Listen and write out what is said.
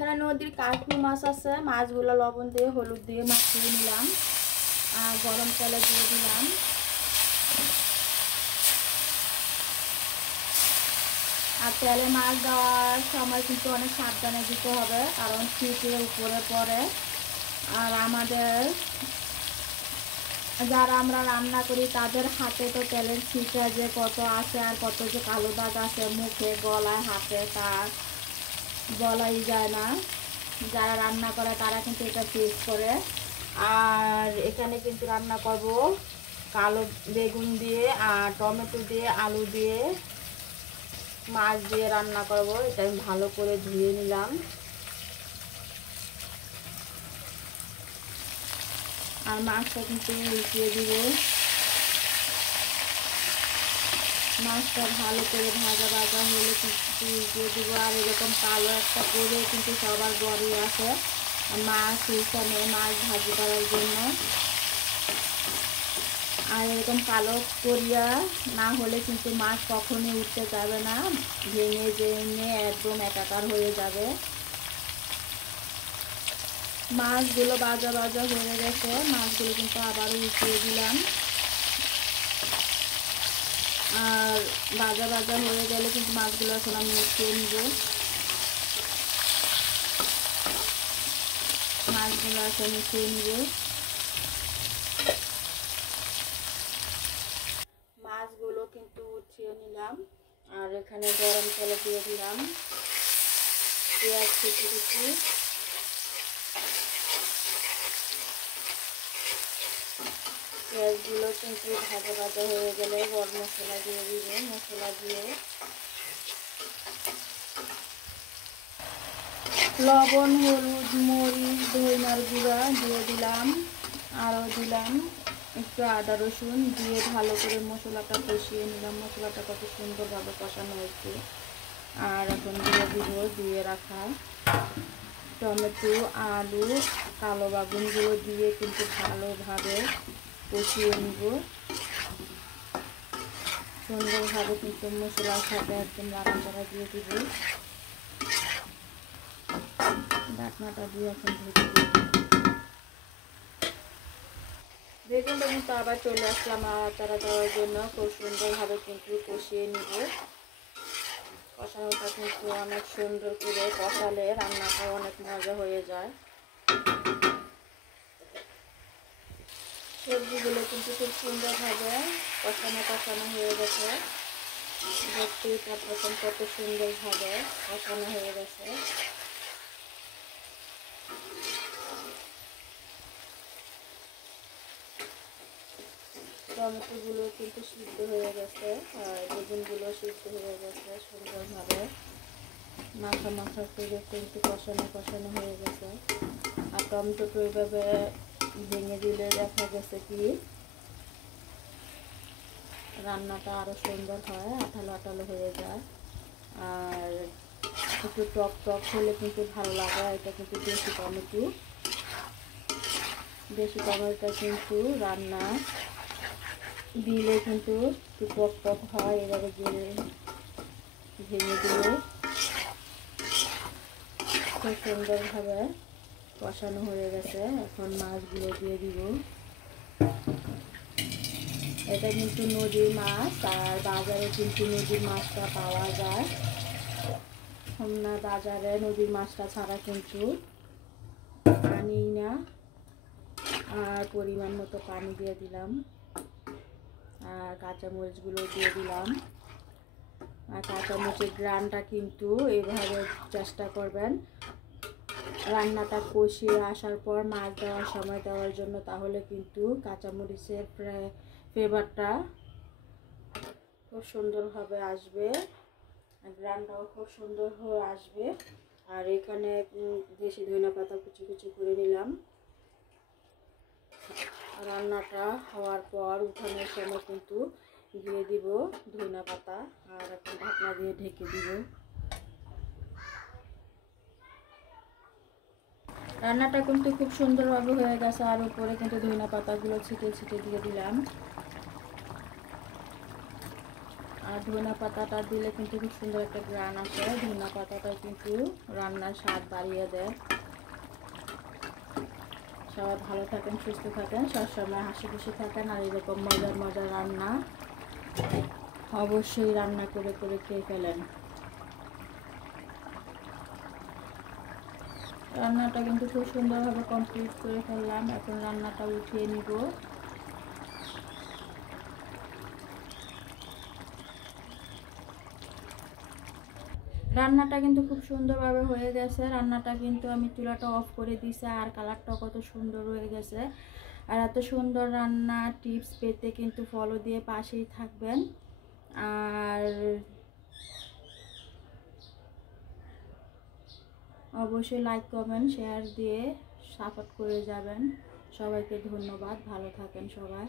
এখানে নদীর কার্পু মাছ আছে, মাছগুলো লবণ দিয়ে হলুদ দিয়ে মাখিয়ে নিলাম আর গরম তেলে দিয়ে দিলাম। আর তেলে মাছ দেওয়ার সময় কিন্তু অনেক সাবধানে দিতে হবে, কারণ ছিটে উপরে পড়ে। আর আমাদের যারা আমরা রান্না করি তাদের হাতে তো তেলের ছিটা যে কত আছে আর কত যে কালো দাগ আছে মুখে, গলায়, হাতে, তার বলাই যায় না। যারা রান্না করে তারা কিন্তু এটা ফেস করে। আর এখানে কিন্তু রান্না করব কালো বেগুন দিয়ে আর টমেটো দিয়ে, আলু দিয়ে, মাছ দিয়ে রান্না করব। এটা আমি ভালো করে ধুয়ে নিলাম। আর মাছটা কিন্তু উল্টিয়ে দিব। মাছটা ভালো করে ভাজা ভাজা হলে কিন্তু উল্টিয়ে দিব। আর এরকম কালো একটা করে কিন্তু সবার ঘরেই আছে মাছ এখানে মাছ ভাজি করার জন্য। আর এরকম কালো করিয়া না হলে কিন্তু মাছ কখনোই উঠতে যাবে না, ভেঙে ভেঙে একদম একাকার হয়ে যাবে। মাছগুলো ভাজা ভাজা হয়ে গেছে, মাছগুলো কিন্তু আবারও উঠিয়ে দিলাম। আর ভাজা ভাজা হয়ে গেলে কিন্তু মাছগুলো এখন আমি উঠিয়ে নিব। মাছগুলো এখন উঠিয়ে নিব। মাছগুলো কিন্তু উঠিয়ে নিলাম। আর এখানে গরম তেলে দিয়ে দিলাম পেঁয়াজ কুচি কুচি, পেঁয়াজগুলো কিন্তু ভাজা ভাজা হয়ে গেলে গরম মশলা দিয়ে দিব। মশলা দিয়ে লবণ, হলুদ, মরিচ, ধনিয়ার গুঁড়া দিয়ে দিলাম। আরও দিলাম একটু আদা রসুন দিয়ে ভালো করে মশলাটা কষিয়ে নিলাম। মশলাটা কত সুন্দরভাবে কষানো হয়েছে। আর এখন দিয়ে দিব দিয়ে রাখা টমেটো, আলু, কালো বেগুনগুলো দিয়ে কিন্তু ভালোভাবে কষিয়ে নিব। সুন্দরভাবে কিন্তু মশলার সাথে একদম নাড়াচাড়া দিয়ে দিব। ঢাকনাটা দিয়ে এখন ঢেকে দিব। বেগুনটা কিন্তু আবার চলে আসলাম নাড়াচাড়া দেওয়ার জন্য। খুব সুন্দরভাবে কিন্তু কষিয়ে নিব। কষানোটা কিন্তু অনেক সুন্দর করে কষালে রান্নাটা অনেক মজা হয়ে যায়। সবজিগুলো কিন্তু খুব সুন্দরভাবে কষানো হয়ে গেছে। দেখতেই পাচ্ছেন কত সুন্দরভাবে কষানো হয়ে গেছে। টমেটোগুলো কিন্তু সিদ্ধ হয়ে গেছে আর বেগুনগুলো সিদ্ধ হয়ে গেছে সুন্দরভাবে। মাখা মাখা করে কিন্তু কষানো হয়ে গেছে। আর টমেটোটা এইভাবে ভেঙে দিলে দেখা গেছে কি রান্নাটা আরও সুন্দর হয়, আঠালো আঠালো হয়ে যায়। আর একটু টক টক হলে কিন্তু ভালো লাগে। এটা কিন্তু দেশি টমেটো কিন্তু রান্না দিলে কিন্তু একটু টক টক হয়। এবারে দিয়ে ভেঙে দিলে খুব সুন্দরভাবে কষানো হয়ে গেছে। এখন মাছগুলো দিয়ে দিব। এটা কিন্তু নদীর মাছ, আর বাজারে কিন্তু নদীর মাছটা পাওয়া যায় না। বাজারে নদীর মাছটা ছাড়া কিন্তু আনি না। আর পরিমাণ মতো পানি দিয়ে দিলাম আর কাঁচামরিচগুলো দিয়ে দিলাম। আর কাঁচামরিচের গ্রানটা কিন্তু এইভাবে চেষ্টা করবেন রান্নাটা কষিয়ে আসার পর মাছ দেওয়ার সময় দেওয়ার জন্য, তাহলে কিন্তু কাঁচামরিচের ফ্লেভারটা খুব সুন্দরভাবে আসবে, গ্রানটাও খুব সুন্দর হয়ে আসবে। আর এখানে দেশি ধনিয়া পাতা কুচি কুচি করে নিলাম। রান্নাটা হওয়ার পর উঠানোর সময় কিন্তু দিয়ে দিব ধনিয়া পাতা। আর এখন ঢাকনা দিয়ে ঢেকে দিব। রান্নাটা কিন্তু খুব সুন্দরভাবে হয়ে গেছে। আর উপরে কিন্তু ধনিয়া পাতাগুলো ছিটে ছিটে দিয়ে দিলাম। আর ধনিয়া পাতাটা দিলে কিন্তু খুব সুন্দর একটা ঘ্রাণ আসে। ধনিয়া পাতাটা কিন্তু রান্নার স্বাদ বাড়িয়ে দেয়। সবাই ভালো থাকেন, সুস্থ থাকেন, সবসময় হাসি খুশি থাকেন। আর এরকম মজার মজার রান্না অবশ্যই রান্না করে করে খেয়ে ফেলেন। রান্নাটা কিন্তু খুব সুন্দরভাবে কমপ্লিট করে ফেললাম। এখন রান্নাটা উঠিয়ে নিব। রান্নাটা কিন্তু খুব সুন্দরভাবে হয়ে গেছে। রান্নাটা কিন্তু আমি চুলাটা অফ করে দিয়েছি, আর কালারটাও কত সুন্দর হয়ে গেছে। আর এত সুন্দর রান্না টিপস পেতে কিন্তু ফলো দিয়ে পাশেই থাকবেন। আর অবশ্যই লাইক কমেন্ট শেয়ার দিয়ে সাপোর্ট করে যাবেন। সবাইকে ধন্যবাদ, ভালো থাকেন সবাই।